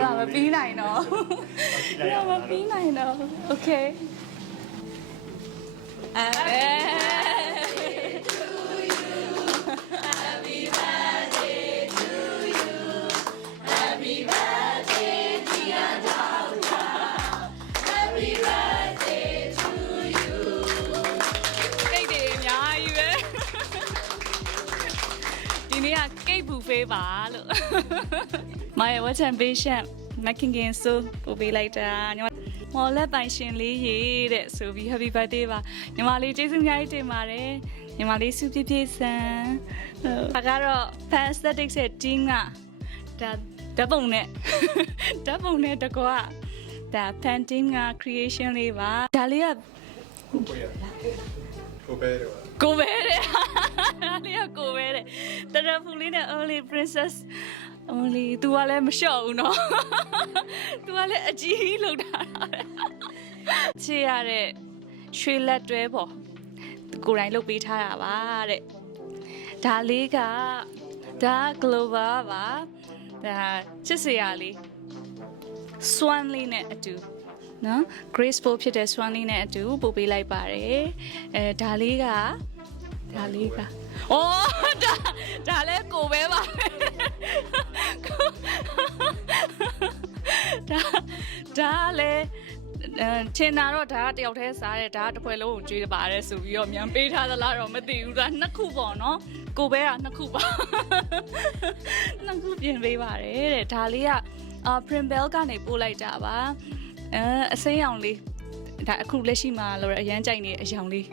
เรามาปีไหนเนาะเรามาปีไหนเนาะโอเคဒီနေ့ကကိတ်ဘူဖေးပါလို့ My watch and patient making gain so ပို့ပေးလိုက်တာညီမမော်လက်ပိုင်ရှင်လေးရေတဲ့ဆိုပြီး happy birthday ပါညီမလေးကျေးဇူးအများကြီးတင်ပါတယ်ညီမလေးစုပြည့်ပြည့်စံဒါကတော့ fan aesthetics ရဲ့ team ကဒါဓာတ်ပုံနဲ့တကွာဒါ fan team က creation လေးပါဒါလေးကကိုပဲတဲ့ဒါလေးကကိုပဲတဲ့တရဖူလေးနဲ့ only princess only သူကလည်းမလျှော့ဘူးเนาะသူကလည်းအကြီးလောက်တာချေရတဲ့ရွှေလက်တွဲပေါ့ကိုယ်တိုင်လုပ်ပေးထားတာပါတဲ့ဒါလေးကဒါ global ပါဒါချစ်စရာလေး swan လေးနဲ့အတူနော် graceful ဖြစ်တဲ့ swan လေးနဲ့အတူပို့ပေးလိုက်ပါတယ်ဒါလေးကအော်ဒါလည်းကိုပဲပါဒါလည်းထင်တာတော့ဒါကတယောက်တည်းစားတယ်ဒါကတစ်ဖွဲလုံးကိုကျွေးပါတယ်ဆိုပြီးတော့မြန်ပေးထားသလားတော့မသိဘူးဒါနှစ်ခုပေါ့နော်ကိုပဲကနှစ်ခုပါနှစ်ခုပြင်ပေးပါတယ်တဲ့ဒါလေးကPrimbel ကနေပို့လိုက်တာပါအစိမ်းရောင်လေးဒါအခုလက်ရှိမှာလို့အရန်ကြိုက်နေအရောင်လေး